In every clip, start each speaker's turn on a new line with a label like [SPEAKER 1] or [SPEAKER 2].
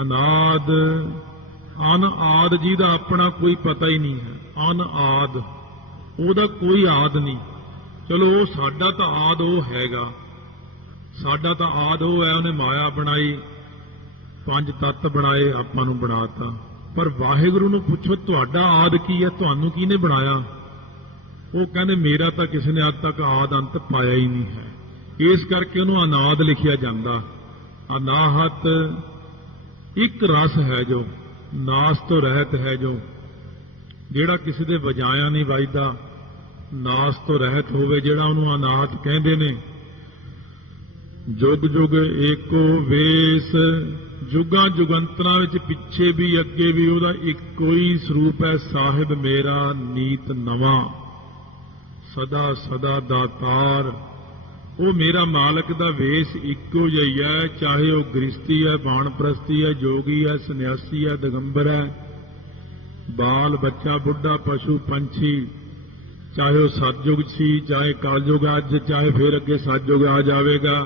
[SPEAKER 1] ਅਨਾਦ, ਅਨ ਆਦ ਜੀ ਦਾ ਆਪਣਾ ਕੋਈ ਪਤਾ ਹੀ ਨਹੀਂ ਹੈ। ਅਨ ਆਦ, ਉਹਦਾ ਕੋਈ ਆਦ ਨਹੀਂ। ਚਲੋ, ਉਹ ਸਾਡਾ ਤਾਂ ਆਦ ਉਹ ਹੈਗਾ। ਸਾਡਾ ਤਾਂ ਆਦ ਉਹ ਹੈ, ਉਹਨੇ ਮਾਇਆ ਬਣਾਈ, ਪੰਜ ਤੱਤ ਬਣਾਏ, ਆਪਾਂ ਨੂੰ ਬਣਾਤਾ। ਪਰ ਵਾਹਿਗੁਰੂ ਨੂੰ ਪੁੱਛੋ, ਤੁਹਾਡਾ ਆਦ ਕੀ ਹੈ? ਤੁਹਾਨੂੰ ਕਿਹਨੇ ਬਣਾਇਆ? ਉਹ ਕਹਿੰਦੇ, ਮੇਰਾ ਤਾਂ ਕਿਸੇ ਨੇ ਅੱਜ ਤੱਕ ਆਦ ਅੰਤ ਪਾਇਆ ਹੀ ਨਹੀਂ ਹੈ। ਇਸ ਕਰਕੇ ਉਹਨੂੰ ਅਨਾਦ ਲਿਖਿਆ ਜਾਂਦਾ। ਅਨਾਹਤ ਇੱਕ ਰਸ ਹੈ ਜੋ, ਨਾਸ ਤੋਂ ਰਹਿਤ ਹੈ ਜੋ, ਜਿਹੜਾ ਕਿਸੇ ਦੇ ਵਜਾਇਆ ਨਹੀਂ ਵੱਜਦਾ, ਨਾਸ ਤੋਂ ਰਹਿਤ ਹੋਵੇ, ਜਿਹੜਾ ਉਹਨੂੰ ਅਨਾਥ ਕਹਿੰਦੇ ਨੇ। ਜੁਗ ਜੁਗ ਏਕੋ ਵੇਸ, ਜੁਗਾਂ ਜੁਗੰਤਰਾਂ ਵਿੱਚ ਪਿੱਛੇ ਵੀ, ਅੱਗੇ ਵੀ, ਉਹਦਾ ਇੱਕੋ ਹੀ ਸਰੂਪ ਹੈ, ਸਾਹਿਬ ਮੇਰਾ ਨੀਤ ਨਵਾਂ। ਸਦਾ ਸਦਾ ਦਾਤਾਰ ਉਹ ਮੇਰਾ ਮਾਲਕ ਦਾ ਵੇਸ ਇੱਕੋ ਜਿਹਾ ਹੈ ਚਾਹੇ ਉਹ ਗ੍ਰਸਤੀ ਹੈ ਬਾਣਪ੍ਰਸਤੀ ਹੈ, ਜੋਗੀ ਹੈ, ਸੰਨਿਆਸੀ ਹੈ, ਦਿਗੰਬਰ ਹੈ। ਬਾਲ ਬੱਚਾ, ਬੁੱਢਾ, ਪਸ਼ੂ, ਪੰਛੀ, ਚਾਹੇ ਉਹ ਸਤਜੁਗ ਸੀ, ਚਾਹੇ ਕਾਲਯੁਗ ਅੱਜ, ਚਾਹੇ ਫਿਰ ਅੱਗੇ ਸਤਜੁਗ ਆ ਜਾਵੇਗਾ।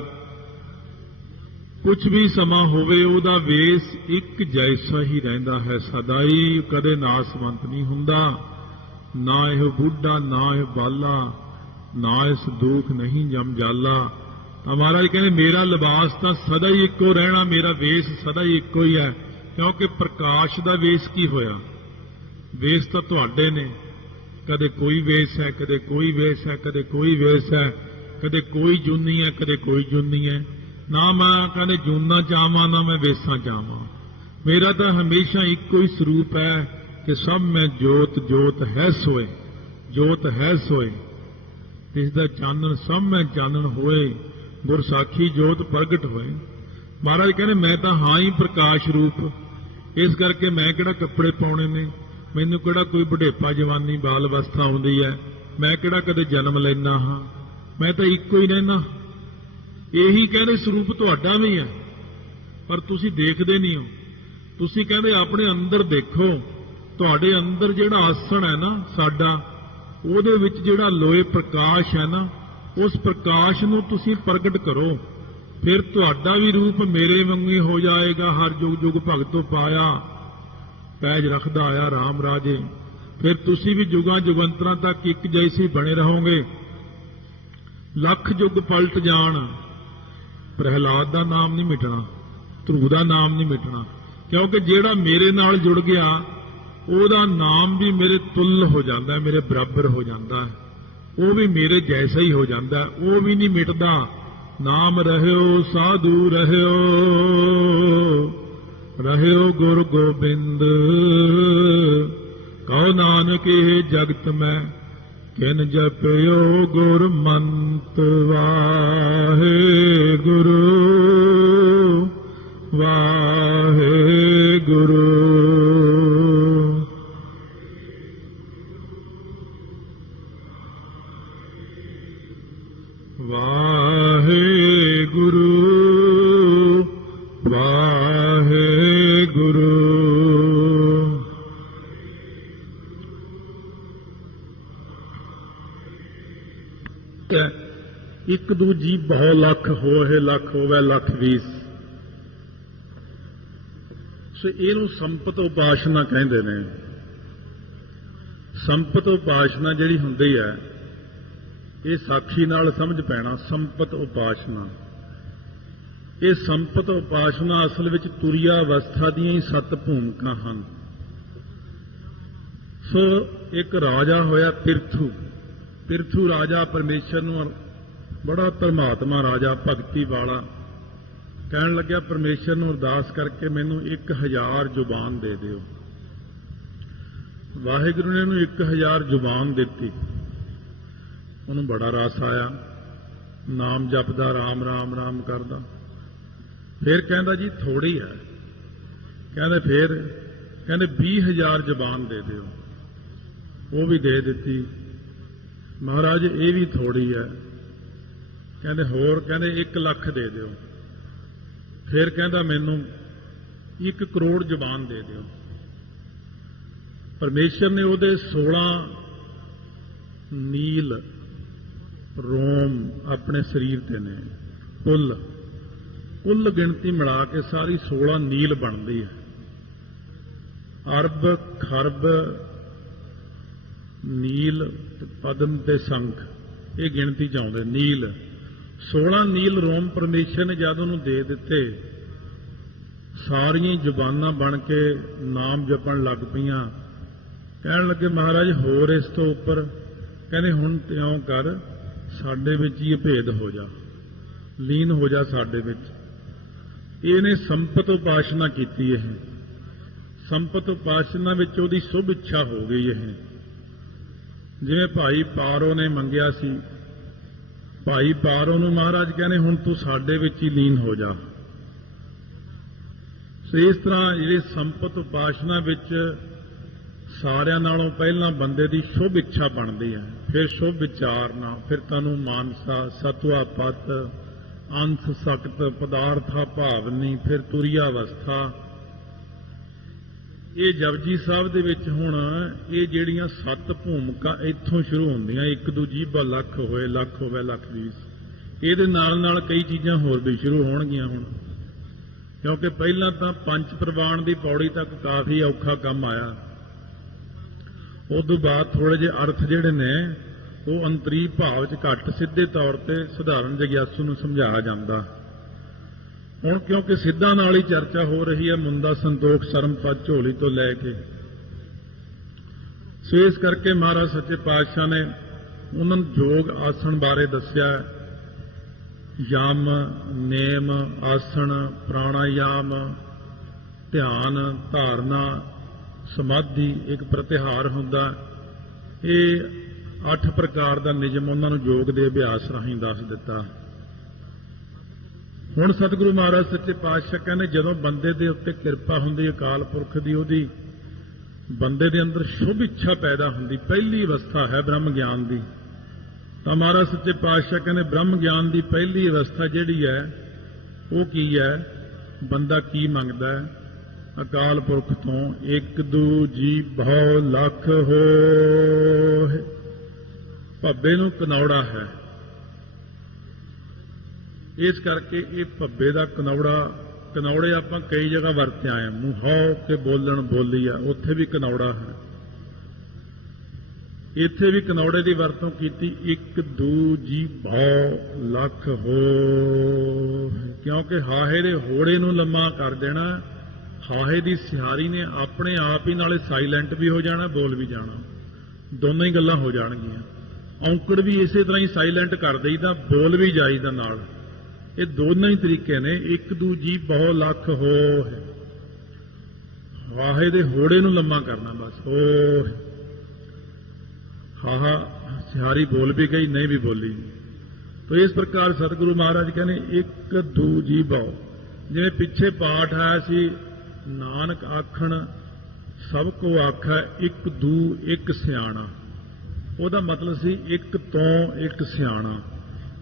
[SPEAKER 1] ਕੁਝ ਵੀ ਸਮਾਂ ਹੋਵੇ, ਉਹਦਾ ਵੇਸ ਇੱਕ ਜੈਸਾ ਹੀ ਰਹਿੰਦਾ ਹੈ ਸਦਾ ਹੀ ਕਦੇ ਨਾਸਵੰਤ ਨਹੀਂ ਹੁੰਦਾ। ਨਾ ਇਹ ਬੁੱਢਾ, ਨਾ ਇਹ ਬਾਲਾ ਨਾ ਇਸ ਦੁੱਖ ਨਹੀਂ ਜਮ ਜਾਲਾ। ਤਾਂ ਮਹਾਰਾਜ ਕਹਿੰਦੇ, ਮੇਰਾ ਲਿਬਾਸ ਤਾਂ ਸਦਾ ਹੀ ਇੱਕੋ ਰਹਿਣਾ, ਮੇਰਾ ਵੇਸ ਸਦਾ ਹੀ ਇੱਕੋ ਹੀ ਹੈ। ਕਿਉਂਕਿ ਪ੍ਰਕਾਸ਼ ਦਾ ਵੇਸ ਕੀ ਹੋਇਆ? ਵੇਸ ਤਾਂ ਤੁਹਾਡੇ ਨੇ। ਕਦੇ ਕੋਈ ਵੇਸ ਹੈ, ਕਦੇ ਕੋਈ ਵੇਸ ਹੈ, ਕਦੇ ਕੋਈ ਵੇਸ ਹੈ। ਕਦੇ ਕੋਈ ਜੁਨੀ ਹੈ, ਕਦੇ ਕੋਈ ਜੁਨੀ ਹੈ। ਨਾ ਮੈਂ ਕਹਿੰਦੇ, ਜੂਨਾ ਚਾਹਾਂ ਨਾ ਮੈਂ ਵੇਸਾਂ ਚਾਹਾਂ ਮੇਰਾ ਤਾਂ ਹਮੇਸ਼ਾ ਇੱਕੋ ਹੀ ਸਰੂਪ ਹੈ ਕਿ ਸਭ ਮੈਂ ਜੋਤ ਜੋਤ ਹੈ ਸੋਏ। ਜੋਤ ਹੈ ਸੋਏ। ਇਸ ਦਾ ਚਾਨਣ ਸਭ ਮੈਂ ਚਾਨਣ ਹੋਏ ਗੁਰ ਸਾਖੀ ਜੋਤ ਪ੍ਰਗਟ ਹੋਏ। ਮਹਾਰਾਜ ਕਹਿੰਦੇ, ਮੈਂ ਤਾਂ ਹਾਂ ਹੀ ਪ੍ਰਕਾਸ਼ ਰੂਪ। ਇਸ ਕਰਕੇ ਮੈਂ ਕਿਹੜਾ ਕੱਪੜੇ ਪਾਉਣੇ ਨੇ? ਮੈਨੂੰ ਕਿਹੜਾ ਕੋਈ ਬੁਢੇਪਾ ਜਵਾਨੀ ਬਾਲ ਅਵਸਥਾ ਆਉਂਦੀ ਹੈ? ਮੈਂ ਕਿਹੜਾ ਕਦੇ ਜਨਮ ਲੈਣਾ ਹਾਂ? ਮੈਂ ਤਾਂ ਇੱਕੋ ਹੀ ਰਹਿਣਾ ਇਹੀ ਕਹਿੰਦੇ ਸਰੂਪ ਤੁਹਾਡਾ ਵੀ ਹੈ। ਪਰ ਤੁਸੀਂ ਦੇਖਦੇ ਨਹੀਂ ਹੋ। ਤੁਸੀਂ ਕਹਿੰਦੇ ਆਪਣੇ ਅੰਦਰ ਦੇਖੋ। ਤੁਹਾਡੇ ਅੰਦਰ ਜਿਹੜਾ ਆਸਣ ਹੈ ਨਾ ਸਾਡਾ ਉਹਦੇ ਵਿੱਚ ਜਿਹੜਾ ਲੋਏ ਪ੍ਰਕਾਸ਼ ਹੈ ਨਾ, ਉਸ ਪ੍ਰਕਾਸ਼ ਨੂੰ ਤੁਸੀਂ ਪ੍ਰਗਟ ਕਰੋ। ਫਿਰ ਤੁਹਾਡਾ ਵੀ ਰੂਪ ਮੇਰੇ ਵਾਂਗੂ ਹੀ ਹੋ ਜਾਏਗਾ, ਹਰ ਜੁਗ ਜੁਗ ਭਗਤੋ ਪਾਇਆ। ਪੈਜ ਰੱਖਦਾ ਆਇਆ RAM ਰਾਜੇ। ਫਿਰ ਤੁਸੀਂ ਵੀ ਜੁਗਾਂ ਜੁਗੰਤਰਾਂ ਤੱਕ ਇੱਕ ਜੈਸੀ ਬਣੇ ਰਹੋਗੇ। ਲੱਖ ਯੁੱਗ ਪਲਟ ਜਾਣ। ਪ੍ਰਹਿਲਾਦ ਦਾ ਨਾਮ ਨਹੀਂ ਮਿਟਣਾ ਧਰੂ ਦਾ ਨਾਮ ਨਹੀਂ ਮਿਟਣਾ। ਕਿਉਂਕਿ ਜਿਹੜਾ ਮੇਰੇ ਨਾਲ ਜੁੜ ਗਿਆ ਉਹਦਾ ਨਾਮ ਵੀ ਮੇਰੇ ਤੁੱਲ ਹੋ ਜਾਂਦਾ ਮੇਰੇ ਬਰਾਬਰ ਹੋ ਜਾਂਦਾ ਉਹ ਵੀ ਮੇਰੇ ਜੈਸਾ ਹੀ ਹੋ ਜਾਂਦਾ ਉਹ ਵੀ ਨਹੀਂ ਮਿਟਦਾ। ਨਾਮ ਰਹਿਓ, ਸਾਧੂ ਰਹਿਓ। ਰਹਿਓ ਗੁਰ ਗੋਬਿੰਦ। ਕਉ ਨਾਨਕ ਇਹ ਜਗਤ ਮੈਂ, ਕਿਨ ਜਪਿਓ ਗੁਰ ਮੰਤ ਵਾਹੇ ਇੱਕ ਦੂਜੀ ਬਹੁ ਲੱਖ ਹੋਏ ਲੱਖ ਹੋਵੇ ਲੱਖ ਵੀਸ। ਸੋ ਇਹਨੂੰ ਸੰਪਤ ਉਪਾਸ਼ਨਾ ਕਹਿੰਦੇ ਨੇ। ਸੰਪਤ ਉਪਾਸ਼ਨਾ ਜਿਹੜੀ ਹੁੰਦੀ ਹੈ, ਇਹ ਸਾਖੀ ਨਾਲ ਸਮਝ ਪੈਣਾ, ਸੰਪਤ ਉਪਾਸ਼ਨਾ। ਇਹ ਸੰਪਤ ਉਪਾਸ਼ਨਾ ਅਸਲ ਵਿੱਚ ਤੁਰਿਆ ਅਵਸਥਾ ਦੀਆਂ ਹੀ ਸੱਤ ਭੂਮਿਕਾ ਹਨ। ਸੋ ਇੱਕ ਰਾਜਾ ਹੋਇਆ ਪਿਰਥੂ। ਪਿਰਥੂ ਰਾਜਾ ਪਰਮੇਸ਼ਰ ਨੂੰ ਬੜਾ ਧਰਮਾਤਮਾ ਰਾਜਾ, ਭਗਤੀ ਵਾਲਾ। ਕਹਿਣ ਲੱਗਿਆ, ਪਰਮੇਸ਼ਰ ਨੂੰ ਅਰਦਾਸ ਕਰਕੇ ਮੈਨੂੰ 1000 ਜ਼ੁਬਾਨ ਦੇ ਦਿਓ। ਵਾਹਿਗੁਰੂ ਨੇ ਉਹਨੂੰ 1000 ਜ਼ੁਬਾਨ ਦਿੱਤੀ। ਉਹਨੂੰ ਬੜਾ ਰਸ ਆਇਆ। ਨਾਮ ਜਪਦਾ, ਰਾਮ ਰਾਮ ਰਾਮ ਕਰਦਾ। ਫਿਰ ਕਹਿੰਦਾ, ਜੀ ਥੋੜੀ ਹੈ। ਕਹਿੰਦੇ, ਫਿਰ? ਕਹਿੰਦੇ 20000 ਜ਼ੁਬਾਨ ਦੇ ਦਿਓ। ਉਹ ਵੀ ਦੇ ਦਿੱਤੀ। ਮਹਾਰਾਜ, ਇਹ ਵੀ ਥੋੜੀ ਹੈ। ਕਹਿੰਦੇ ਹੋਰ ਕਹਿੰਦੇ 1 ਲੱਖ ਦੇ ਦਿਓ। ਫਿਰ ਕਹਿੰਦਾ ਮੈਨੂੰ 1 ਕਰੋੜ ਜ਼ੁਬਾਨ ਦੇ ਦਿਓ। ਪਰਮੇਸ਼ਰ ਨੇ ਉਹਦੇ 16 ਨੀਲ ਰੋਮ ਆਪਣੇ ਸਰੀਰ ਤੇ ਨੇ। ਫੁੱਲ ਕੁੱਲ ਗਿਣਤੀ ਮਿਲਾ ਕੇ ਸਾਰੀ 16 ਨੀਲ ਬਣਦੀ ਹੈ। ਅਰਬ, ਖਰਬ, ਨੀਲ ਪਦਮ ਤੇ ਸੰਖ, ਇਹ ਗਿਣਤੀ ਚ ਆਉਂਦੇ ਨੀਲ। 16 ਨੀਲ ਰੋਮ ਪਰਮੇਸ਼ਰ ਨੇ ਜਦ ਉਹਨੂੰ ਦੇ ਦਿੱਤੇ, ਸਾਰੀਆਂ ਜ਼ੁਬਾਨਾਂ ਬਣ ਕੇ ਨਾਮ ਜਪਣ ਲੱਗ ਪਈਆਂ। ਕਹਿਣ ਲੱਗੇ, ਮਹਾਰਾਜ, ਹੋਰ ਇਸ ਤੋਂ ਉੱਪਰ? ਕਹਿੰਦੇ, ਹੁਣ ਤਿਉਂ ਕਰ, ਸਾਡੇ ਵਿੱਚ ਹੀ ਭੇਦ ਹੋ ਜਾ। ਲੀਨ ਹੋ ਜਾ ਸਾਡੇ ਵਿੱਚ। ਇਹਨੇ ਸੰਪਤ ਉਪਾਸ਼ਨਾ ਕੀਤੀ ਇਹ। ਸੰਪਤ ਉਪਾਸ਼ਨਾ ਵਿੱਚ ਉਹਦੀ ਸੁਭ ਇੱਛਾ ਹੋ ਗਈ ਇਹ। ਜਿਵੇਂ ਭਾਈ ਪਾਰੋ ਨੇ ਮੰਗਿਆ ਸੀ ਭਾਈ ਪਾਰੋ ਨੂੰ ਮਹਾਰਾਜ ਕਹਿੰਦੇ, ਹੁਣ ਤੂੰ ਸਾਡੇ ਵਿੱਚ ਹੀ ਲੀਨ ਹੋ ਜਾ। ਸੋ ਇਸ ਤਰ੍ਹਾਂ ਜਿਹੜੀ ਸੰਪਤ ਉਪਾਸ਼ਨਾ ਵਿੱਚ ਸਾਰਿਆਂ ਨਾਲੋਂ ਪਹਿਲਾਂ ਬੰਦੇ ਦੀ ਸ਼ੁਭ ਇੱਛਾ ਬਣਦੀ ਹੈ। ਫਿਰ ਸ਼ੁਭ ਵਿਚਾਰਨਾ, ਫਿਰ ਤੁਹਾਨੂੰ ਮਾਨਸਾ, ਸਤਵਾ ਪਤ ਅੰਸ ਸਖਤ ਪਦਾਰਥਾ ਭਾਵਨੀ, ਫਿਰ ਤੁਰਿਆ ਅਵਸਥਾ। ਇਹ ਜਪਜੀ ਸਾਹਿਬ ਦੇ ਵਿੱਚ ਹੁਣ ਇਹ ਜਿਹੜੀਆਂ ਸੱਤ ਭੂਮਿਕਾ ਇੱਥੋਂ ਸ਼ੁਰੂ ਹੁੰਦੀਆਂ, ਇੱਕ ਦੂਜੀ ਜੀਭਾ ਲੱਖ ਹੋਏ, ਲੱਖ ਹੋਵੇ, ਲੱਖ ਵੀਸ ਇਹਦੇ ਨਾਲ ਨਾਲ ਕਈ ਚੀਜ਼ਾਂ ਹੋਰ ਵੀ ਸ਼ੁਰੂ ਹੋਣਗੀਆਂ ਹੁਣ। ਕਿਉਂਕਿ ਪਹਿਲਾਂ ਤਾਂ ਪੰਜ ਪ੍ਰਵਾਨ ਦੀ ਪੌੜੀ ਤੱਕ ਕਾਫੀ ਔਖਾ ਕੰਮ ਆਇਆ। ਉਦੋਂ ਬਾਅਦ ਥੋੜੇ ਜਿਹੇ ਅਰਥ ਜਿਹੜੇ ਨੇ, ਉਹ ਅੰਤਰੀ ਭਾਵ ਚ ਘੱਟ ਸਿੱਧੇ ਤੌਰ ਤੇ ਸਧਾਰਨ ਜਗਿਆਸੂ ਨੂੰ ਸਮਝਾਇਆ ਜਾਂਦਾ। ਹੁਣ ਕਿਉਂਕਿ ਸਿੱਧਾਂ ਨਾਲ ਹੀ ਚਰਚਾ ਹੋ ਰਹੀ ਹੈ ਮੁੰਦਾ ਸੰਤੋਖ ਸ਼ਰਮਪਦ ਝੋਲੀ ਤੋਂ ਲੈ ਕੇ। ਸੋ ਇਸ ਕਰਕੇ ਮਹਾਰਾਜ ਸੱਚੇ ਪਾਤਸ਼ਾਹ ਨੇ ਉਹਨਾਂ ਨੂੰ ਯੋਗ ਆਸਣ ਬਾਰੇ ਦੱਸਿਆ। ਯਮ, ਨੇਮ, ਆਸਣ, ਪ੍ਰਾਣਾਯਾਮ, ਧਿਆਨ, ਧਾਰਨਾ, ਸਮਾਧੀ ਇੱਕ ਪ੍ਰਤਿਹਾਰ ਹੁੰਦਾ। ਇਹ ਅੱਠ ਪ੍ਰਕਾਰ ਦਾ ਨਿਯਮ ਉਹਨਾਂ ਨੂੰ ਯੋਗ ਦੇ ਅਭਿਆਸ ਰਾਹੀਂ ਦੱਸ ਦਿੱਤਾ। ਹੁਣ ਸਤਿਗੁਰੂ ਮਹਾਰਾਜ ਸੱਚੇ ਪਾਤਸ਼ਾਹ ਕਹਿੰਦੇ, ਜਦੋਂ ਬੰਦੇ ਦੇ ਉੱਤੇ ਕਿਰਪਾ ਹੁੰਦੀ, ਅਕਾਲ ਪੁਰਖ ਦੀ ਉਹਦੀ, ਬੰਦੇ ਦੇ ਅੰਦਰ ਸ਼ੁਭ ਇੱਛਾ ਪੈਦਾ ਹੁੰਦੀ, ਪਹਿਲੀ ਅਵਸਥਾ ਹੈ ਬ੍ਰਹਮ ਗਿਆਨ ਦੀ। ਤਾਂ ਮਹਾਰਾਜ ਸੱਚੇ ਪਾਤਸ਼ਾਹ ਕਹਿੰਦੇ, ਬ੍ਰਹਮ ਗਿਆਨ ਦੀ ਪਹਿਲੀ ਅਵਸਥਾ ਜਿਹੜੀ ਹੈ, ਉਹ ਕੀ ਹੈ? ਬੰਦਾ ਕੀ ਮੰਗਦਾ ਹੈ? ਅਕਾਲ ਪੁਰਖ ਤੋਂ ਇੱਕ ਦੂ ਜੀ ਭਉ ਲੱਖ ਹੋ ਭੱਬੇ ਨੂੰ ਕਨੌੜਾ ਹੈ। ਇਸ ਕਰਕੇ ਇਹ ਭੱਬੇ ਦਾ ਕਨੌੜਾ, ਕਨੌੜੇ ਆਪਾਂ ਕਈ ਜਗ੍ਹਾ ਵਰਤਿਆ ਆਏ ਮੂੰਹੋਂ ਕੇ ਬੋਲਣ ਬੋਲੀ ਆ, ਉੱਥੇ ਵੀ ਕਨੌੜਾ ਹੈ। ਇੱਥੇ ਵੀ ਕਨੌੜੇ ਦੀ ਵਰਤੋਂ ਕੀਤੀ, ਇੱਕ ਦੂਜੀ ਜੀ ਲੱਖ ਹੋ। ਕਿਉਂਕਿ ਹਾਹੇ ਦੇ ਹੋੜੇ ਨੂੰ ਲੰਮਾ ਕਰ ਦੇਣਾ, ਹਾਹੇ ਦੀ ਸਿਹਾਰੀ ਨੇ ਆਪਣੇ ਆਪ ਹੀ ਨਾਲੇ ਸਾਇਲੈਂਟ ਵੀ ਹੋ ਜਾਣਾ, ਬੋਲ ਵੀ ਜਾਣਾ। ਦੋਨੇ ਹੀ ਗੱਲਾਂ ਹੋ ਜਾਣਗੀਆਂ। ਔਂਕੜ ਵੀ ਇਸੇ ਤਰ੍ਹਾਂ ਹੀ ਸਾਇਲੈਂਟ ਕਰ ਦੇਈਦਾ, ਬੋਲ ਵੀ ਜਾਈਦਾ ਨਾਲ। ਇਹ ਦੋਨੋਂ ਹੀ ਤਰੀਕੇ ਨੇ, ਇੱਕ ਦੂਜੀ ਬਹੁ ਲੱਖ ਹੋ ਹੈ। ਵਾਹੇ ਦੇ ਹੋੜੇ ਨੂੰ ਲੰਮਾ ਕਰਨਾ ਬਸ, ਹੋ ਹਾ। ਹਾ ਸਿਹਾਰੀ ਬੋਲ ਵੀ ਗਈ, ਨਹੀਂ ਵੀ ਬੋਲੀ। ਤੋ ਇਸ ਪ੍ਰਕਾਰ ਸਤਿਗੁਰੂ ਮਹਾਰਾਜ ਕਹਿੰਦੇ, ਇੱਕ ਦੂਜੀ ਬਹੁ। ਜਿਵੇਂ ਪਿੱਛੇ ਪਾਠ ਆਇਆ ਸੀ, ਨਾਨਕ ਆਖਣ, ਸਭ ਕੋ ਆਖੈ, ਇੱਕ ਦੂ, ਇੱਕ ਸਿਆਣਾ। ਉਹਦਾ ਮਤਲਬ ਸੀ, ਇੱਕ ਤੋਂ ਇੱਕ ਸਿਆਣਾ।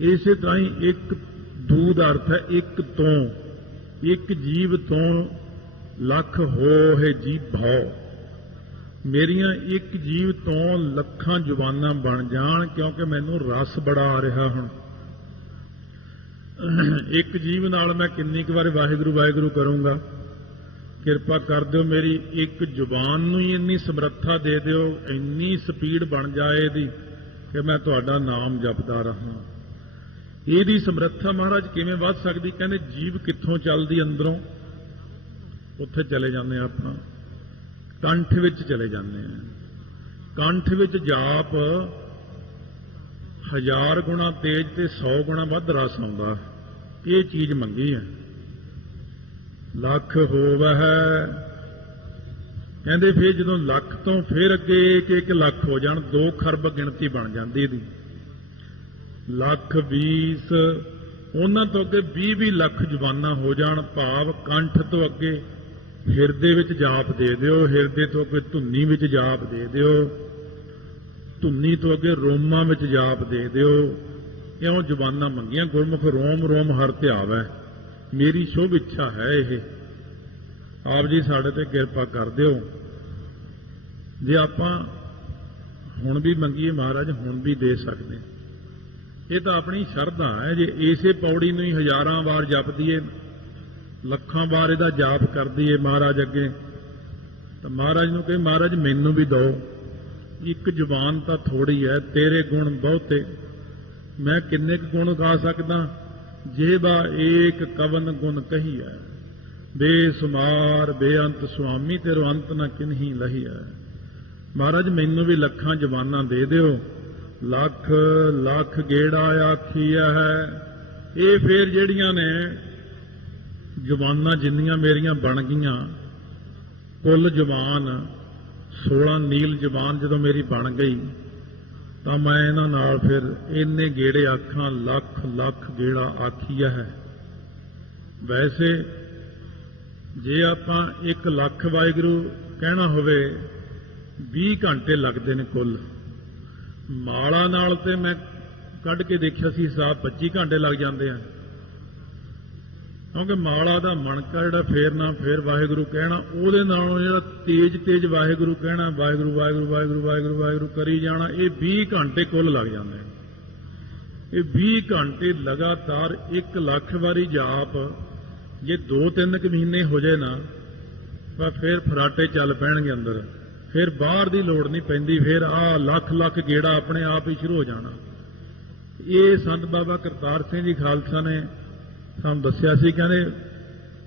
[SPEAKER 1] ਇਸੇ ਤਰ੍ਹਾਂ ਹੀ ਇੱਕ ਦੂ ਦਾ ਅਰਥ ਹੈ ਇੱਕ ਤੋਂ, ਇੱਕ ਜੀਵ ਤੋਂ ਲੱਖ ਹੋਏ ਜੀ ਭਉ। ਮੇਰੀਆਂ ਇੱਕ ਜੀਵ ਤੋਂ ਲੱਖਾਂ ਜਵਾਨਾਂ ਬਣ ਜਾਣ ਕਿਉਂਕਿ ਮੈਨੂੰ ਰਸ ਬੜਾ ਆ ਰਿਹਾ ਹੁਣ। ਇੱਕ ਜੀਵ ਨਾਲ ਮੈਂ ਕਿੰਨੀ ਕੁ ਵਾਰ ਵਾਹਿਗੁਰੂ ਵਾਹਿਗੁਰੂ ਕਰੂੰਗਾ। ਕਿਰਪਾ ਕਰ ਦਿਓ ਮੇਰੀ ਇੱਕ ਜ਼ੁਬਾਨ ਨੂੰ ਹੀ ਇੰਨੀ ਸਮਰੱਥਾ ਦੇ ਦਿਓ, ਇੰਨੀ ਸਪੀਡ ਬਣ ਜਾਏ ਇਹਦੀ ਕਿ ਮੈਂ ਤੁਹਾਡਾ ਨਾਮ ਜਪਦਾ ਰਹਾਂ। ਇਹਦੀ ਸਮਰੱਥਾ ਮਹਾਰਾਜ ਕਿਵੇਂ ਵੱਧ ਸਕਦੀ? ਕਹਿੰਦੇ ਜੀਵ ਕਿੱਥੋਂ ਚੱਲਦੀ ਅੰਦਰੋਂ? ਉੱਥੇ ਚਲੇ ਜਾਂਦੇ ਆ ਆਪਾਂ। ਕੰਠ ਵਿੱਚ ਚਲੇ ਜਾਂਦੇ ਆ ਕੰਠ ਵਿੱਚ ਜਾਪ ਹਜ਼ਾਰ ਗੁਣਾ ਤੇਜ਼ ਤੇ 100 ਗੁਣਾ ਵੱਧ ਰਸ ਆਉਂਦਾ। ਇਹ ਚੀਜ਼ ਮੰਗੀ ਹੈ। ਲੱਖ ਹੋਵਹਿ। ਕਹਿੰਦੇ ਫਿਰ ਜਦੋਂ ਲੱਖ ਤੋਂ ਫਿਰ ਅੱਗੇ ਇੱਕ ਇੱਕ ਲੱਖ ਹੋ ਜਾਣ 2 ਖਰਬ ਗਿਣਤੀ ਬਣ ਜਾਂਦੀ ਇਹਦੀ। ਲੱਖ 20 ਉਹਨਾਂ ਤੋਂ ਅੱਗੇ 20 20 ਲੱਖ ਜ਼ੁਬਾਨਾਂ ਹੋ ਜਾਣ, ਭਾਵ ਕੰਠ ਤੋਂ ਅੱਗੇ ਹਿਰਦੇ ਵਿੱਚ ਜਾਪ ਦੇ ਦਿਓ, ਹਿਰਦੇ ਤੋਂ ਅੱਗੇ ਧੁੰਨੀ ਵਿੱਚ ਜਾਪ ਦੇ ਦਿਓ, ਧੁੰਨੀ ਤੋਂ ਅੱਗੇ ਰੋਮਾਂ ਵਿੱਚ ਜਾਪ ਦੇ ਦਿਓ। ਇਉਂ ਜ਼ੁਬਾਨਾਂ ਮੰਗੀਆਂ, ਗੁਰਮੁਖ ਰੋਮ ਰੋਮ ਹਰ ਧਿਆਵੈ ਮੇਰੀ ਸ਼ੁਭ ਇੱਛਾ ਹੈ ਇਹ। ਆਪ ਜੀ ਸਾਡੇ ਤੇ ਕਿਰਪਾ ਕਰ ਦਿਓ। ਜੇ ਆਪਾਂ ਹੁਣ ਵੀ ਮੰਗੀਏ ਮਹਾਰਾਜ, ਹੁਣ ਵੀ ਦੇ ਸਕਦੇ। ਹਾਂ ਇਹ ਤਾਂ ਆਪਣੀ ਸ਼ਰਧਾ ਹੈ ਜੇ ਇਸੇ ਪੌੜੀ ਨੂੰ ਹੀ ਹਜ਼ਾਰਾਂ ਵਾਰ ਜਪਦੀਏ ਲੱਖਾਂ ਵਾਰ ਇਹਦਾ ਜਾਪ ਕਰਦੀ ਏ ਮਹਾਰਾਜ ਅੱਗੇ, ਤਾਂ ਮਹਾਰਾਜ ਨੂੰ ਕਹੇ, ਮਹਾਰਾਜ, ਮੈਨੂੰ ਵੀ ਦਿਓ। ਇੱਕ ਜ਼ੁਬਾਨ ਤਾਂ ਥੋੜੀ ਹੈ, ਤੇਰੇ ਗੁਣ ਬਹੁਤੇ। ਮੈਂ ਕਿੰਨੇ ਕੁ ਗੁਣ ਗਾ ਸਕਦਾ? ਜਿਹਦਾ ਏਕ ਕਵਨ ਗੁਣ ਕਹੀ ਹੈ। ਬੇਸੁਮਾਰ, ਬੇਅੰਤ ਸੁਆਮੀ, ਤੇਰੋ ਅੰਤ ਨਾ ਕਿਨਹੀ ਲਹੀ ਹੈ। ਮਹਾਰਾਜ, ਮੈਨੂੰ ਵੀ ਲੱਖਾਂ ਜ਼ਬਾਨਾਂ ਦੇ ਦਿਓ। ਲੱਖ ਲੱਖ ਗੇੜਾ ਆਖੀਆ ਹੈ। ਇਹ ਫੇਰ ਜਿਹੜੀਆਂ ਨੇ ਜਵਾਨਾਂ ਜਿੰਨੀਆਂ ਮੇਰੀਆਂ ਬਣ ਗਈਆਂ, ਕੁੱਲ ਜਵਾਨ 16 ਨੀਲ ਜਵਾਨ ਜਦੋਂ ਮੇਰੀ ਬਣ ਗਈ, ਤਾਂ ਮੈਂ ਇਹਨਾਂ ਨਾਲ ਫਿਰ ਇੰਨੇ ਗੇੜੇ ਆਖਾਂ, ਲੱਖ ਲੱਖ ਗੇੜਾ ਆਖੀਆ ਹੈ। ਵੈਸੇ ਜੇ ਆਪਾਂ 1 ਲੱਖ ਵਾਹਿਗੁਰੂ ਕਹਿਣਾ ਹੋਵੇ 20 ਘੰਟੇ ਲੱਗਦੇ ਨੇ ਕੁੱਲ। ਮਾਲਾ ਨਾਲ ਤੇ ਮੈਂ ਕੱਢ ਕੇ ਦੇਖਿਆ ਸੀ ਹਿਸਾਬ 25 ਘੰਟੇ ਲੱਗ ਜਾਂਦੇ ਆ ਕਿਉਂਕਿ ਮਾਲਾ ਦਾ ਮਣਕਾ ਜਿਹੜਾ ਫੇਰਨਾ ਫੇਰ ਵਾਹਿਗੁਰੂ ਕਹਿਣਾ, ਉਹਦੇ ਨਾਲੋਂ ਜਿਹੜਾ ਤੇਜ ਤੇਜ ਵਾਹਿਗੁਰੂ ਕਹਿਣਾ, ਵਾਹਿਗੁਰੂ ਵਾਹਿਗੁਰੂ ਵਾਹਿਗੁਰੂ ਵਾਹਿਗੁਰੂ ਵਾਹਿਗੁਰੂ ਕਰੀ ਜਾਣਾ, ਇਹ 20 ਘੰਟੇ ਕੁੱਲ ਲੱਗ ਜਾਂਦੇ ਆ। ਇਹ 20 ਘੰਟੇ ਲਗਾਤਾਰ 1 ਲੱਖ ਵਾਰੀ ਜਾਪ, ਜੇ 2-3 ਕੁ ਮਹੀਨੇ ਹੋ ਜਾਏ ਨਾ, ਤਾਂ ਫਿਰ ਫਰਾਟੇ ਚੱਲ ਪੈਣਗੇ ਅੰਦਰ ਫਿਰ ਬਾਹਰ ਦੀ ਲੋੜ ਨਹੀਂ ਪੈਂਦੀ, ਫਿਰ ਆ ਲੱਖ ਲੱਖ ਗੇੜਾ ਆਪਣੇ ਆਪ ਹੀ ਸ਼ੁਰੂ ਹੋ ਜਾਣਾ। ਇਹ ਸੰਤ ਬਾਬਾ ਕਰਤਾਰ ਸਿੰਘ ਜੀ ਖਾਲਸਾ ਨੇ ਸਾਨੂੰ ਦੱਸਿਆ ਸੀ, ਕਹਿੰਦੇ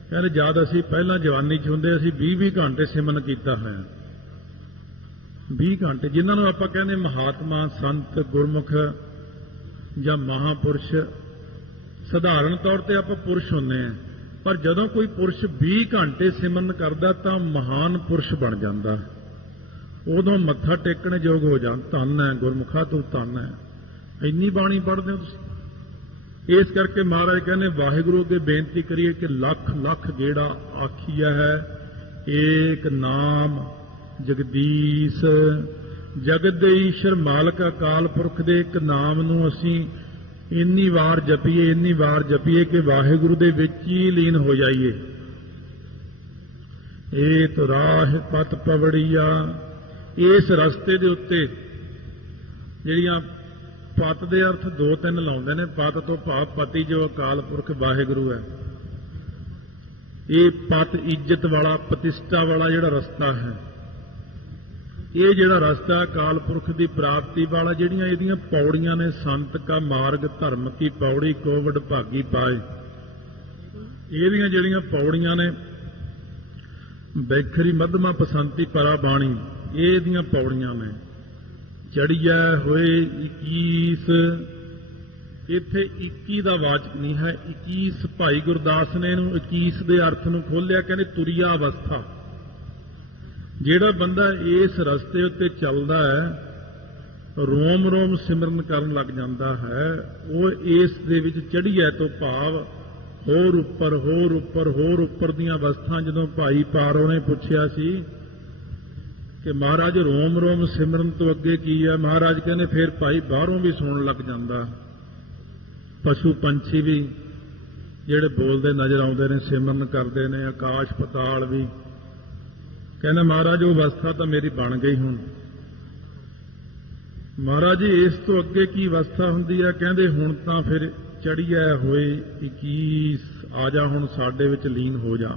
[SPEAKER 1] ਕਹਿੰਦੇ ਜਦ ਅਸੀਂ ਪਹਿਲਾਂ ਜਵਾਨੀ 'ਚ ਹੁੰਦੇ, ਅਸੀਂ 20-20 ਘੰਟੇ ਸਿਮਨ ਕੀਤਾ ਹੋਇਆ। 20 ਘੰਟੇ, ਜਿਨ੍ਹਾਂ ਨੂੰ ਆਪਾਂ ਕਹਿੰਦੇ ਮਹਾਤਮਾ, ਸੰਤ, ਗੁਰਮੁਖ ਜਾਂ ਮਹਾਪੁਰਸ਼, ਸਧਾਰਨ ਤੌਰ ਤੇ ਆਪਾਂ ਪੁਰਸ਼ ਹੁੰਨੇ ਆ ਪਰ ਜਦੋਂ ਕੋਈ ਪੁਰਸ਼ 20 ਘੰਟੇ ਸਿਮਰਨ ਕਰਦਾ, ਤਾਂ ਮਹਾਨ ਪੁਰਸ਼ ਬਣ ਜਾਂਦਾ। ਉਦੋਂ ਮੱਥਾ ਟੇਕਣ ਯੋਗ ਹੋ ਜਾਂ। ਧੰਨ ਹੈ, ਗੁਰਮੁਖਾ ਤੂੰ ਧੰਨ ਹੈ। ਇੰਨੀ ਬਾਣੀ ਪੜ੍ਹਦੇ ਹੋ ਤੁਸੀਂ? ਇਸ ਕਰਕੇ ਮਹਾਰਾਜ ਕਹਿੰਦੇ, ਵਾਹਿਗੁਰੂ ਅੱਗੇ ਬੇਨਤੀ ਕਰੀਏ ਕਿ ਲੱਖ ਲੱਖ ਜਿਹੜਾ ਆਖੀਆ ਹੈ। ਏਕ ਨਾਮ ਜਗਦੀਸ਼। ਜਗਤ ਦੇ ਈਸ਼ਰ ਮਾਲਕ ਅਕਾਲ ਪੁਰਖ ਦੇ ਇੱਕ ਨਾਮ ਨੂੰ ਅਸੀਂ ਇੰਨੀ ਵਾਰ ਜਪੀਏ, ਇੰਨੀ ਵਾਰ ਜਪੀਏ ਕਿ ਵਾਹਿਗੁਰੂ ਦੇ ਵਿੱਚ ਹੀ ਲੀਨ ਹੋ ਜਾਈਏ। ਏ ਰਾਹ ਪਤ ਪਵੜੀਆ। ਇਸ ਰਸਤੇ ਦੇ ਉੱਤੇ ਜਿਹੜੀਆਂ ਪਤ ਦੇ ਅਰਥ ਦੋ ਤਿੰਨ ਲਾਉਂਦੇ ਨੇ, ਪਤ ਤੋਂ ਭਾਵ ਪਤੀ ਜੋ ਅਕਾਲ ਪੁਰਖ ਵਾਹਿਗੁਰੂ ਹੈ। ਇਹ ਪਤ ਇੱਜ਼ਤ ਵਾਲਾ, ਪ੍ਰਤਿਸ਼ਠਾ ਵਾਲਾ ਜਿਹੜਾ ਰਸਤਾ ਹੈ। ਇਹ ਜਿਹੜਾ ਰਸਤਾ ਅਕਾਲ ਪੁਰਖ ਦੀ ਪ੍ਰਾਪਤੀ ਵਾਲਾ ਜਿਹੜੀਆਂ ਇਹਦੀਆਂ ਪੌੜੀਆਂ ਨੇ, ਸੰਤ ਕਾ ਮਾਰਗ, ਧਰਮ ਕੀ ਪੌੜੀ, ਕੋਵਡ ਭਾਗੀ ਪਾਏ। ਇਹਦੀਆਂ ਜਿਹੜੀਆਂ ਪੌੜੀਆਂ ਨੇ, ਬੈਖਰੀ ਮਧਮਾ ਪਸੰਤੀ ਪਰਾ ਬਾਣੀ ਇਹ ਇਹਦੀਆਂ ਪੌੜੀਆਂ ਨੇ। ਚੜੀਆ ਹੋਏ 21 ਇੱਥੇ 21 ਦਾ ਵਾਚਕ ਨਹੀਂ ਹੈ। 21 ਭਾਈ ਗੁਰਦਾਸ ਨੇ ਇਹਨੂੰ 21 ਦੇ ਅਰਥ ਨੂੰ ਖੋਲਿਆ ਕਹਿੰਦੇ ਤੁਰਿਆ ਅਵਸਥਾ। ਜਿਹੜਾ ਬੰਦਾ ਇਸ ਰਸਤੇ ਉੱਤੇ ਚੱਲਦਾ ਹੈ, ਰੋਮ ਰੋਮ ਸਿਮਰਨ ਕਰਨ ਲੱਗ ਜਾਂਦਾ ਹੈ, ਉਹ ਇਸ ਦੇ ਵਿੱਚ ਚੜੀਐ ਤੋਂ ਭਾਵ ਹੋਰ ਉੱਪਰ ਹੋਰ ਉੱਪਰ ਹੋਰ ਉੱਪਰ ਦੀਆਂ ਅਵਸਥਾ ਜਦੋਂ ਭਾਈ ਪਾਰੋ ਨੇ ਪੁੱਛਿਆ ਸੀ ਕਿ ਮਹਾਰਾਜ ਰੋਮ ਰੋਮ ਸਿਮਰਨ ਤੋਂ ਅੱਗੇ ਕੀ ਹੈ? ਮਹਾਰਾਜ ਕਹਿੰਦੇ ਫਿਰ ਭਾਈ ਬਾਹਰੋਂ ਵੀ ਸੁਣਨ ਲੱਗ ਜਾਂਦਾ। ਪਸ਼ੂ ਪੰਛੀ ਵੀ ਜਿਹੜੇ ਬੋਲਦੇ ਨਜ਼ਰ ਆਉਂਦੇ ਨੇ, ਸਿਮਰਨ ਕਰਦੇ ਨੇ, ਆਕਾਸ਼ ਪਤਾਲ ਵੀ। ਕਹਿੰਦੇ ਮਹਾਰਾਜ, ਉਹ ਅਵਸਥਾ ਤਾਂ ਮੇਰੀ ਬਣ ਗਈ ਹੁਣ। ਮਹਾਰਾਜ ਇਸ ਤੋਂ ਅੱਗੇ ਕੀ ਅਵਸਥਾ ਹੁੰਦੀ ਹੈ? ਕਹਿੰਦੇ ਹੁਣ ਤਾਂ ਫਿਰ ਚੜੀਐ ਹੋਏ 21 ਆ ਜਾ ਹੁਣ ਸਾਡੇ ਵਿੱਚ ਲੀਨ ਹੋ ਜਾ।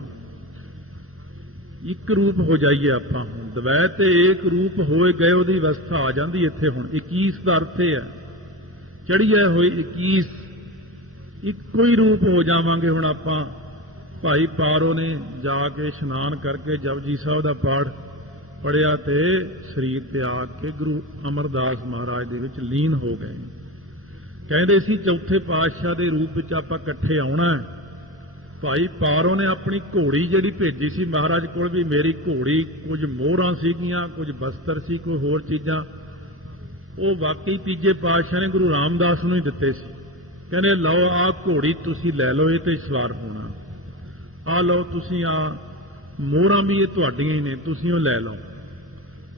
[SPEAKER 1] ਇੱਕ ਰੂਪ ਹੋ ਜਾਈਏ ਆਪਾਂ ਹੁਣ। ਦਵੈ ਤੇ ਏਕ ਰੂਪ ਹੋਏ ਗਏ ਉਹਦੀ ਅਵਸਥਾ ਆ ਜਾਂਦੀ ਇੱਥੇ ਹੁਣ। 21 ਦਾ ਅਰਥ ਇਹ ਹੈ ਚੜੀਐ ਹੋਏ 21 ਇੱਕੋ ਹੀ ਰੂਪ ਹੋ ਜਾਵਾਂਗੇ ਹੁਣ ਆਪਾਂ। ਭਾਈ ਪਾਰੋ ਨੇ ਜਾ ਕੇ ਇਸ਼ਨਾਨ ਕਰਕੇ ਜਪਜੀ ਸਾਹਿਬ ਦਾ ਪਾਠ ਪੜਿਆ ਤੇ ਸਰੀਰ ਤਿਆਗ ਕੇ ਗੁਰੂ ਅਮਰਦਾਸ ਮਹਾਰਾਜ ਦੇ ਵਿੱਚ ਲੀਨ ਹੋ ਗਏ। ਕਹਿੰਦੇ ਸੀ ਚੌਥੇ ਪਾਤਸ਼ਾਹ ਦੇ ਰੂਪ ਵਿੱਚ ਆਪਾਂ ਇਕੱਠੇ ਆਉਣਾ ਹੈ। ਭਾਈ ਪਾਰੋ ਨੇ ਆਪਣੀ ਘੋੜੀ ਜਿਹੜੀ ਭੇਜੀ ਸੀ ਮਹਾਰਾਜ ਕੋਲ ਵੀ ਮੇਰੀ ਘੋੜੀ ਕੁਝ ਮੋਹਰਾਂ ਸੀਗੀਆਂ, ਕੁਝ ਬਸਤਰ ਸੀ, ਕੋਈ ਹੋਰ ਚੀਜ਼ਾਂ। ਉਹ ਵਾਕਈ ਤੀਜੇ ਪਾਤਸ਼ਾਹ ਨੇ ਗੁਰੂ ਰਾਮਦਾਸ ਨੂੰ ਹੀ ਦਿੱਤੇ ਸੀ। ਕਹਿੰਦੇ, ਲਓ, ਆਹ ਘੋੜੀ ਤੁਸੀਂ ਲੈ ਲਓ, ਇਹ ਤੇ ਸਵਾਰ ਹੋਣਾ। ਆ ਲਓ, ਤੁਸੀਂ ਆ ਮੋਹਰਾਂ ਵੀ ਇਹ ਤੁਹਾਡੀਆਂ ਹੀ ਨੇ, ਤੁਸੀਂ ਉਹ ਲੈ ਲਓ।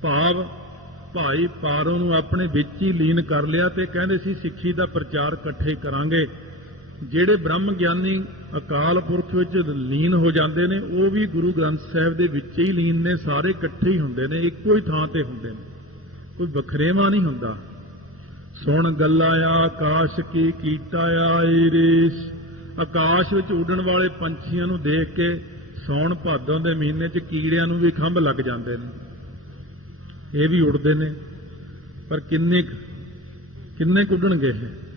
[SPEAKER 1] ਭਾਵ ਭਾਈ ਪਾਰੋ ਨੂੰ ਆਪਣੇ ਵਿੱਚ ਹੀ ਲੀਨ ਕਰ ਲਿਆ ਤੇ ਕਹਿੰਦੇ ਸੀ, ਸਿੱਖੀ ਦਾ ਪ੍ਰਚਾਰ ਇਕੱਠੇ ਕਰਾਂਗੇ। ਜਿਹੜੇ ਬ੍ਰਹਮ ਗਿਆਨੀ ਅਕਾਲ ਪੁਰਖ ਵਿੱਚ ਲੀਨ ਹੋ ਜਾਂਦੇ ਨੇ, ਉਹ ਵੀ ਗੁਰੂ ਗ੍ਰੰਥ ਸਾਹਿਬ ਦੇ ਵਿੱਚ ਹੀ ਲੀਨ ਨੇ, ਸਾਰੇ ਇਕੱਠੇ ਹੀ ਹੁੰਦੇ ਨੇ, ਇੱਕੋ ਹੀ ਥਾਂ ਤੇ ਹੁੰਦੇ ਨੇ। ਕੋਈ ਵੱਖਰੇਵਾ ਨਹੀਂ ਹੁੰਦਾ। ਸੁਣ ਗੱਲਾਂ ਆਕਾਸ਼ ਕੀ ਕੀਤਾ ਆਈ ਰੇਸ। ਆਕਾਸ਼ ਵਿੱਚ ਉੱਡਣ ਵਾਲੇ ਪੰਛੀਆਂ ਨੂੰ ਦੇਖ ਕੇ ਸੌਣ ਭਾਦੋਂ ਦੇ ਮਹੀਨੇ 'ਚ ਕੀੜਿਆਂ ਨੂੰ ਵੀ ਖੰਭ ਲੱਗ ਜਾਂਦੇ ਨੇ। ਇਹ ਵੀ ਉੱਡਦੇ ਨੇ। ਪਰ ਕਿੰਨੇ ਕੁ- ਕਿੰਨੇ ਕੁ ਉੱਡਣਗੇ ਇਹ?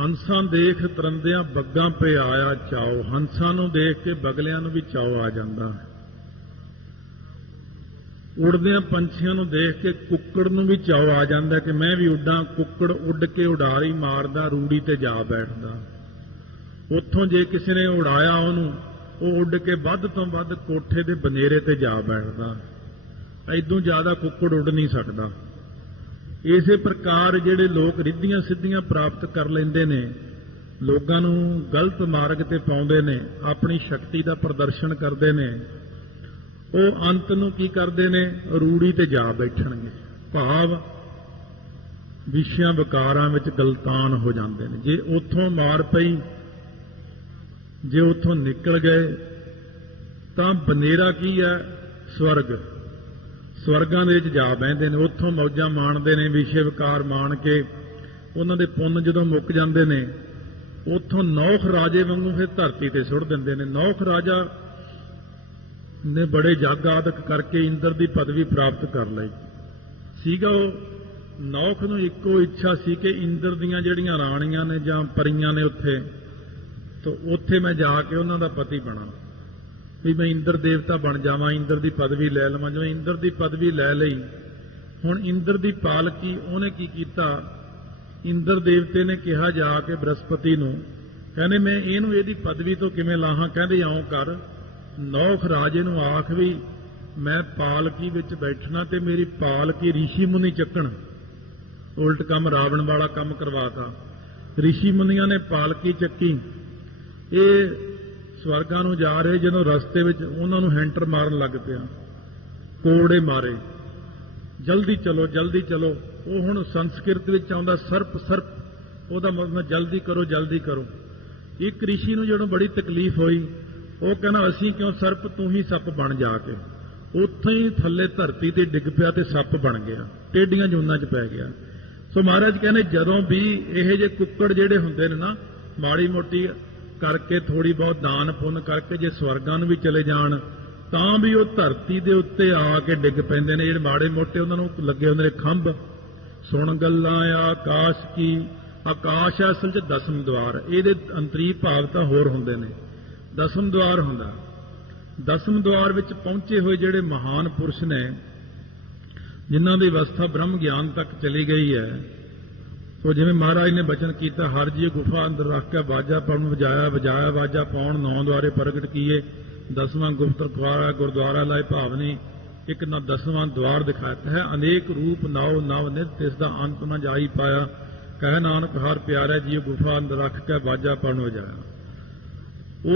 [SPEAKER 1] ਹੰਸਾਂ ਦੇਖ ਤਰੰਦਿਆਂ ਬੱਗਾਂ ਪੇ ਆਇਆ ਚਾਓ ਹੰਸਾਂ ਨੂੰ ਦੇਖ ਕੇ ਬਗਲਿਆਂ ਨੂੰ ਵੀ ਚਾਓ ਆ ਜਾਂਦਾ ਹੈ। ਉੜਦਿਆਂ ਪੰਛੀਆਂ ਨੂੰ ਦੇਖ ਕੇ ਕੁੱਕੜ ਨੂੰ ਵੀ ਚਾਅ ਆ ਜਾਂਦਾ ਕਿ ਮੈਂ ਵੀ ਉੱਡਾਂ। ਕੁੱਕੜ ਉੱਡ ਕੇ ਉਡਾਰੀ ਮਾਰਦਾ, ਰੂੜੀ ਤੇ ਜਾ ਬੈਠਦਾ। ਉੱਥੋਂ ਜੇ ਕਿਸੇ ਨੇ ਉਡਾਇਆ ਉਹਨੂੰ, ਉਹ ਉੱਡ ਕੇ ਵੱਧ ਤੋਂ ਵੱਧ ਕੋਠੇ ਦੇ ਬਨੇਰੇ ਤੇ ਜਾ ਬੈਠਦਾ। ਐਦੋਂ ਜ਼ਿਆਦਾ ਕੁੱਕੜ ਉੱਡ ਨਹੀਂ ਸਕਦਾ। ਇਸੇ ਪ੍ਰਕਾਰ ਜਿਹੜੇ ਲੋਕ ਰਿੱਧੀਆਂ ਸਿੱਧੀਆਂ ਪ੍ਰਾਪਤ ਕਰ ਲੈਂਦੇ ਨੇ, ਲੋਕਾਂ ਨੂੰ ਗਲਤ ਮਾਰਗ ਤੇ ਪਾਉਂਦੇ ਨੇ, ਆਪਣੀ ਸ਼ਕਤੀ ਦਾ ਪ੍ਰਦਰਸ਼ਨ ਕਰਦੇ ਨੇ, ਉਹ ਅੰਤ ਨੂੰ ਕੀ ਕਰਦੇ ਨੇ? ਰੂੜੀ ਤੇ ਜਾ ਬੈਠਣਗੇ। ਭਾਵ ਵਿਸ਼ਿਆਂ ਵਿਕਾਰਾਂ ਵਿੱਚ ਗਲਤਾਨ ਹੋ ਜਾਂਦੇ ਨੇ। ਜੇ ਉੱਥੋਂ ਮਾਰ ਪਈ, ਜੇ ਉੱਥੋਂ ਨਿਕਲ ਗਏ, ਤਾਂ ਬਨੇਰਾ ਕੀ ਹੈ? ਸਵਰਗ। ਸਵਰਗਾਂ ਦੇ ਵਿੱਚ ਜਾ ਬਹਿੰਦੇ ਨੇ, ਉੱਥੋਂ ਮੌਜਾਂ ਮਾਣਦੇ ਨੇ, ਵਿਸ਼ੇ ਵਿਕਾਰ ਮਾਣ ਕੇ ਉਹਨਾਂ ਦੇ ਪੁੰਨ ਜਦੋਂ ਮੁੱਕ ਜਾਂਦੇ ਨੇ, ਉੱਥੋਂ ਨੌਖ ਰਾਜੇ ਵਾਂਗੂ ਫਿਰ ਧਰਤੀ ਤੇ ਸੁੱਟ ਦਿੰਦੇ ਨੇ। ਨੌਖ ਰਾਜਾ ਨੇ ਬੜੇ ਜੱਗ ਆਦਿਕ ਕਰਕੇ ਇੰਦਰ ਦੀ ਪਦਵੀ ਪ੍ਰਾਪਤ ਕਰ ਲਈ। ਸੀਗਾ ਉਹ, ਨੌਖ ਨੂੰ ਇੱਕੋ ਇੱਛਾ ਸੀ ਕਿ ਇੰਦਰ ਦੀਆਂ ਜਿਹੜੀਆਂ ਰਾਣੀਆਂ ਨੇ ਜਾਂ ਪਰੀਆਂ ਨੇ ਉੱਥੇ, ਤਾਂ ਉੱਥੇ ਮੈਂ ਜਾ ਕੇ ਉਹਨਾਂ ਦਾ ਪਤੀ ਬਣਾ। ਵੀ ਮੈਂ ਇੰਦਰ ਦੇਵਤਾ ਬਣ ਜਾਵਾਂ ਇੰਦਰ ਦੀ ਪਦਵੀ ਲੈ ਲਵਾਂ ਜਦੋਂ ਇੰਦਰ ਦੀ ਪਦਵੀ ਲੈ ਲਈ ਹੁਣ ਇੰਦਰ ਦੀ ਪਾਲਕੀ ਉਹਨੇ ਕੀ ਕੀਤਾ ਇੰਦਰ ਦੇਵਤੇ ਨੇ ਕਿਹਾ ਜਾ ਕੇ ਬ੍ਰਹਸਪਤੀ ਨੂੰ ਕਹਿੰਦੇ ਮੈਂ ਇਹਨੂੰ ਇਹਦੀ ਪਦਵੀ ਤੋਂ ਕਿਵੇਂ ਲਾਹਾਂ ਕਹਿੰਦੇ ਆਉਂ ਕਰ ਨੌਖ ਰਾਜੇ ਨੂੰ ਆਖ ਵੀ ਮੈਂ ਪਾਲਕੀ ਵਿੱਚ ਬੈਠਣਾ ਤੇ ਮੇਰੀ ਪਾਲਕੀ ઋષਿ ਮੁਨੀ ਚੱਕਣ ਉਲਟ ਕੰਮ ਰਾਵਣ ਵਾਲਾ ਕੰਮ ਕਰਵਾਤਾ ઋષਿ ਮੁਨੀਆਂ ਨੇ ਪਾਲਕੀ ਚੱਕੀ ਇਹ ਸਵਰਗਾਂ ਨੂੰ ਜਾ ਰਹੇ ਜਦੋਂ ਰਸਤੇ ਵਿੱਚ ਉਹਨਾਂ ਨੂੰ ਹੈਂਟਰ ਮਾਰਨ ਲੱਗ ਪਿਆ ਕੋੜੇ ਮਾਰੇ। ਜਲਦੀ ਚਲੋ ਜਲਦੀ ਚਲੋ। ਉਹ ਹੁਣ ਸੰਸਕ੍ਰਿਤ ਵਿੱਚ ਆਉਂਦਾ, ਸਰਪ ਸਰਪ। ਉਹਦਾ ਮਤਲਬ ਜਲਦੀ ਕਰੋ ਜਲਦੀ ਕਰੋ। ਇੱਕ ઋષਿ ਨੂੰ ਜਦੋਂ ਬੜੀ ਤਕਲੀਫ ਹੋਈ, ਉਹ ਕਹਿੰਦਾ, ਅਸੀਂ ਕਿਉਂ ਸਰਪ? ਤੂੰ ਹੀ ਸੱਪ ਬਣ ਜਾ ਕੇ। ਉੱਥੇ ਹੀ ਥੱਲੇ ਧਰਤੀ ਤੇ ਡਿੱਗ ਪਿਆ ਤੇ ਸੱਪ ਬਣ ਗਿਆ। ਟੇਡੀਆਂ ਜੂਨਾਂ 'ਚ ਪੈ ਗਿਆ। ਸੋ ਮਹਾਰਾਜ ਕਹਿੰਦੇ, ਜਦੋਂ ਵੀ ਇਹ ਜੇ ਕੁੱਕੜ ਜਿਹੜੇ ਹੁੰਦੇ ਨੇ ਨਾ, ਮਾੜੀ ਮੋਟੀ ਕਰਕੇ ਥੋੜੀ ਬਹੁਤ ਦਾਨ ਪੁੰਨ ਕਰਕੇ ਜੇ ਸਵਰਗਾਂ ਨੂੰ ਵੀ ਚਲੇ ਜਾਣ, ਤਾਂ ਵੀ ਉਹ ਧਰਤੀ ਦੇ ਉੱਤੇ ਆ ਕੇ ਡਿੱਗ ਪੈਂਦੇ ਨੇ। ਜਿਹੜੇ ਮਾੜੇ ਮੋਟੇ ਉਹਨਾਂ ਨੂੰ ਲੱਗੇ ਹੁੰਦੇ ਨੇ ਖੰਭ। ਸੁਣ ਗੱਲਾਂ ਆਕਾਸ਼ ਕੀ, ਆਕਾਸ਼ ਹੈ ਅਸਲ 'ਚ ਦਸਮ ਦਵਾਰ। ਇਹਦੇ ਅੰਤਰੀ ਭਾਗ ਤਾਂ ਹੋਰ ਹੁੰਦੇ ਨੇ। ਦਸਮ ਦਵਾਰ ਹੁੰਦਾ। ਦਸਮ ਦਵਾਰ ਵਿੱਚ ਪਹੁੰਚੇ ਹੋਏ ਜਿਹੜੇ ਮਹਾਨ ਪੁਰਸ਼ ਨੇ, ਜਿਨ੍ਹਾਂ ਦੀ ਅਵਸਥਾ ਬ੍ਰਹਮ ਗਿਆਨ ਤੱਕ ਚਲੀ ਗਈ ਹੈ ਸੋ ਜਿਵੇਂ ਮਹਾਰਾਜ ਨੇ ਬਚਨ ਕੀਤਾ, ਹਰ ਜੀ ਗੁਫਾ ਅੰਦਰ ਰੱਖ ਕੇ ਬਾਜਾ ਪਵਨ ਵਜਾਇਆ ਵਜਾਇਆ ਬਾਜਾ ਪਾਉਣ, ਨੌ ਦੁਆਰੇ ਪ੍ਰਗਟ ਕੀਏ, ਦਸਵਾਂ ਗੁਫਤ ਦੁਆਰਾ ਗੁਰਦੁਆਰਾ ਲਾਇ ਭਾਵਨੀ ਇੱਕ ਨਾ ਦਸਵਾਂ ਦਵਾਰ ਦਿਖਾਇਆ। ਹੈ ਅਨੇਕ ਰੂਪ ਨਾਉ ਨਵ ਨਿਤ ਇਸ ਦਾ ਅੰਤ ਨ ਜਾਈ ਪਾਇਆ। ਕਹਿ ਨਾਨਕ, ਹਰ ਪਿਆਰਾ ਜੀ ਗੁਫਾ ਅੰਦਰ ਰੱਖ ਕੇ ਬਾਜਾ ਪਵਨ ਵਜਾਇਆ।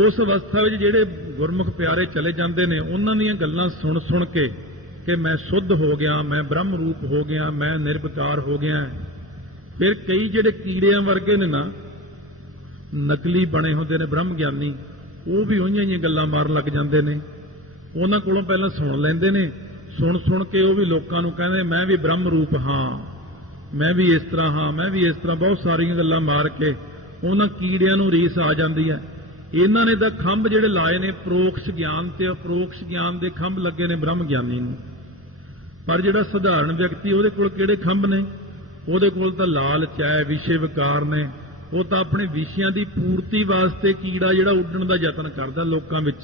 [SPEAKER 1] ਉਸ ਅਵਸਥਾ ਵਿੱਚ ਜਿਹੜੇ ਗੁਰਮੁਖ ਪਿਆਰੇ ਚਲੇ ਜਾਂਦੇ ਨੇ, ਉਹਨਾਂ ਦੀਆਂ ਗੱਲਾਂ ਸੁਣ ਸੁਣ ਕੇ ਕਿ ਮੈਂ ਸੁੱਧ ਹੋ ਗਿਆ, ਮੈਂ ਬ੍ਰਹਮ ਰੂਪ ਹੋ ਗਿਆ, ਮੈਂ ਨਿਰਵਿਕਾਰ ਹੋ ਗਿਆ। ਫਿਰ ਕਈ ਜਿਹੜੇ ਕੀੜਿਆਂ ਵਰਗੇ ਨੇ ਨਾ, ਨਕਲੀ ਬਣੇ ਹੁੰਦੇ ਨੇ ਬ੍ਰਹਮ ਗਿਆਨੀ ਉਹ ਵੀ ਉਹੀਆਂ ਹੀ ਗੱਲਾਂ ਮਾਰਨ ਲੱਗ ਜਾਂਦੇ ਨੇ। ਉਹਨਾਂ ਕੋਲੋਂ ਪਹਿਲਾਂ ਸੁਣ ਲੈਂਦੇ ਨੇ। ਸੁਣ ਸੁਣ ਕੇ ਉਹ ਵੀ ਲੋਕਾਂ ਨੂੰ ਕਹਿੰਦੇ, ਮੈਂ ਵੀ ਬ੍ਰਹਮ ਰੂਪ ਹਾਂ। ਮੈਂ ਵੀ ਇਸ ਤਰ੍ਹਾਂ ਹਾਂ, ਮੈਂ ਵੀ ਇਸ ਤਰ੍ਹਾਂ। ਬਹੁਤ ਸਾਰੀਆਂ ਗੱਲਾਂ ਮਾਰ ਕੇ ਉਹਨਾਂ ਕੀੜਿਆਂ ਨੂੰ ਰੀਸ ਆ ਜਾਂਦੀ ਹੈ। ਇਹਨਾਂ ਨੇ ਤਾਂ ਖੰਭ ਜਿਹੜੇ ਲਾਏ ਨੇ, ਪ੍ਰੋਕਸ਼ ਗਿਆਨ ਤੇ ਅਪਰੋਕਸ਼ ਗਿਆਨ ਦੇ ਖੰਭ ਲੱਗੇ ਨੇ ਬ੍ਰਹਮ ਗਿਆਨੀ ਨੂੰ। ਪਰ ਜਿਹੜਾ ਸਧਾਰਨ ਵਿਅਕਤੀ ਉਹਦੇ ਕੋਲ ਕਿਹੜੇ ਖੰਭ ਨੇ? ਉਹਦੇ ਕੋਲ ਤਾਂ ਲਾਲਚ ਹੈ, ਵਿਸ਼ੇ ਵਿਕਾਰ ਨੇ। ਉਹ ਤਾਂ ਆਪਣੇ ਵਿਸ਼ਿਆਂ ਦੀ ਪੂਰਤੀ ਵਾਸਤੇ ਕੀੜਾ ਜਿਹੜਾ ਉੱਡਣ ਦਾ ਯਤਨ ਕਰਦਾ ਲੋਕਾਂ ਵਿੱਚ।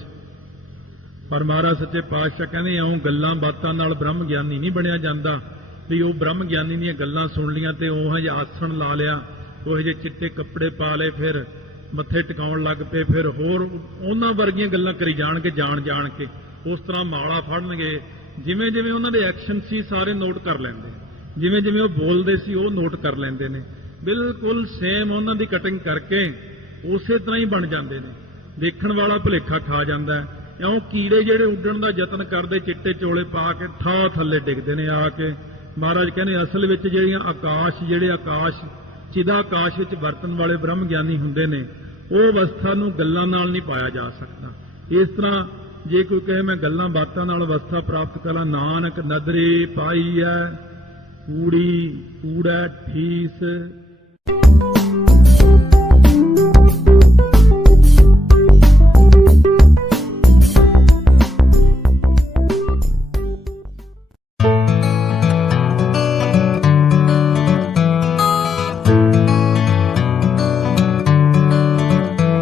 [SPEAKER 1] ਪਰ ਮਹਾਰਾਜ ਸੱਚੇ ਪਾਤਸ਼ਾਹ ਕਹਿੰਦੇ ਆਉਂ ਗੱਲਾਂ ਬਾਤਾਂ ਨਾਲ ਬ੍ਰਹਮ ਗਿਆਨੀ ਨਹੀਂ ਬਣਿਆ ਜਾਂਦਾ। ਵੀ ਉਹ ਬ੍ਰਹਮ ਗਿਆਨੀ ਦੀਆਂ ਗੱਲਾਂ ਸੁਣ ਲੀਆਂ ਤੇ ਉਹ ਹਜੇ ਆਸਣ ਲਾ ਲਿਆ। ਉਹ ਜਿਹੇ ਚਿੱਟੇ ਕੱਪੜੇ ਪਾ ਲਏ, ਫਿਰ ਮੱਥੇ ਟਿਕਾਉਣ ਲੱਗ ਪਏ, ਫਿਰ ਹੋਰ ਉਹਨਾਂ ਵਰਗੀਆਂ ਗੱਲਾਂ ਕਰੀ ਜਾਣਗੇ ਜਾਣ ਜਾਣ ਕੇ। ਉਸ ਤਰ੍ਹਾਂ ਮਾਲਾ ਫੜਨਗੇ। ਜਿਵੇਂ ਜਿਵੇਂ ਉਹਨਾਂ ਦੇ ਐਕਸ਼ਨ ਸੀ, ਸਾਰੇ ਨੋਟ ਕਰ ਲੈਂਦੇ। ਜਿਵੇਂ ਜਿਵੇਂ ਉਹ ਬੋਲਦੇ ਸੀ, ਉਹ ਨੋਟ ਕਰ ਲੈਂਦੇ ਨੇ। ਬਿਲਕੁਲ ਸੇਮ ਉਹਨਾਂ ਦੀ ਕਟਿੰਗ ਕਰਕੇ ਉਸੇ ਤਰ੍ਹਾਂ ਹੀ ਬਣ ਜਾਂਦੇ ਨੇ। ਦੇਖਣ ਵਾਲਾ ਭੁਲੇਖਾ ਖਾ ਜਾਂਦਾ ਹੈ। ਇਉਂ ਕੀੜੇ ਜਿਹੜੇ ਉੱਡਣ ਦਾ ਯਤਨ ਕਰਦੇ, ਚਿੱਟੇ ਚੋਲੇ ਪਾ ਕੇ ਠਾ ਥੱਲੇ ਡਿੱਗਦੇ ਨੇ ਆ ਕੇ। ਮਹਾਰਾਜ ਕਹਿੰਦੇ, ਅਸਲ ਵਿੱਚ ਜਿਹੜੀਆਂ ਆਕਾਸ਼, ਜਿਹੜੇ ਆਕਾਸ਼ ਚਿਦਾ ਆਕਾਸ਼ ਵਿੱਚ ਵਰਤਣ ਵਾਲੇ ਬ੍ਰਹਮ ਗਿਆਨੀ ਹੁੰਦੇ ਨੇ, ਉਹ ਅਵਸਥਾ ਨੂੰ ਗੱਲਾਂ ਨਾਲ ਨਹੀਂ ਪਾਇਆ ਜਾ ਸਕਦਾ। ਇਸ ਤਰ੍ਹਾਂ ਜੇ ਕੋਈ ਕਹੇ, ਮੈਂ ਗੱਲਾਂ ਬਾਤਾਂ ਨਾਲ ਅਵਸਥਾ ਪ੍ਰਾਪਤ ਕਰਾਂ, ਨਾਨਕ ਨਦਰੇ ਪਾਈ ਹੈ ਕੂੜੀ ਕੂੜਾ ਠੀਸ।